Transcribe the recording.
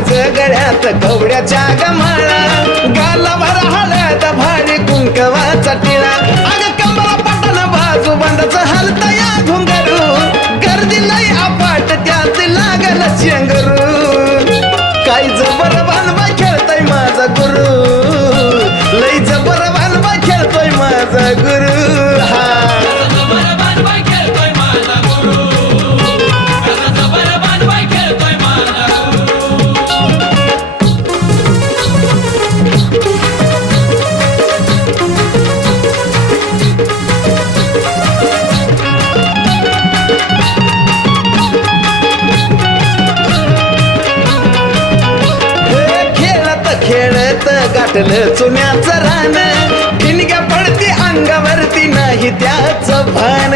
आज गळ्यात कवड्याच्या गमाळा गालावर हळद भारी कुंकवाचा टिळा अग कमला पटन बाजू बंदाचा हलता या घुंगरू गर्दी लय अपाट त्यात लागल चेंगरू काय जबर बांधवा खेळतोय माझा गुरु लय जबर बांधवा खेळतोय माझा गुरु हा खेळत गाठलं चुन्याचं रान ठिणग्या पडती अंगावरती नाही त्याच भान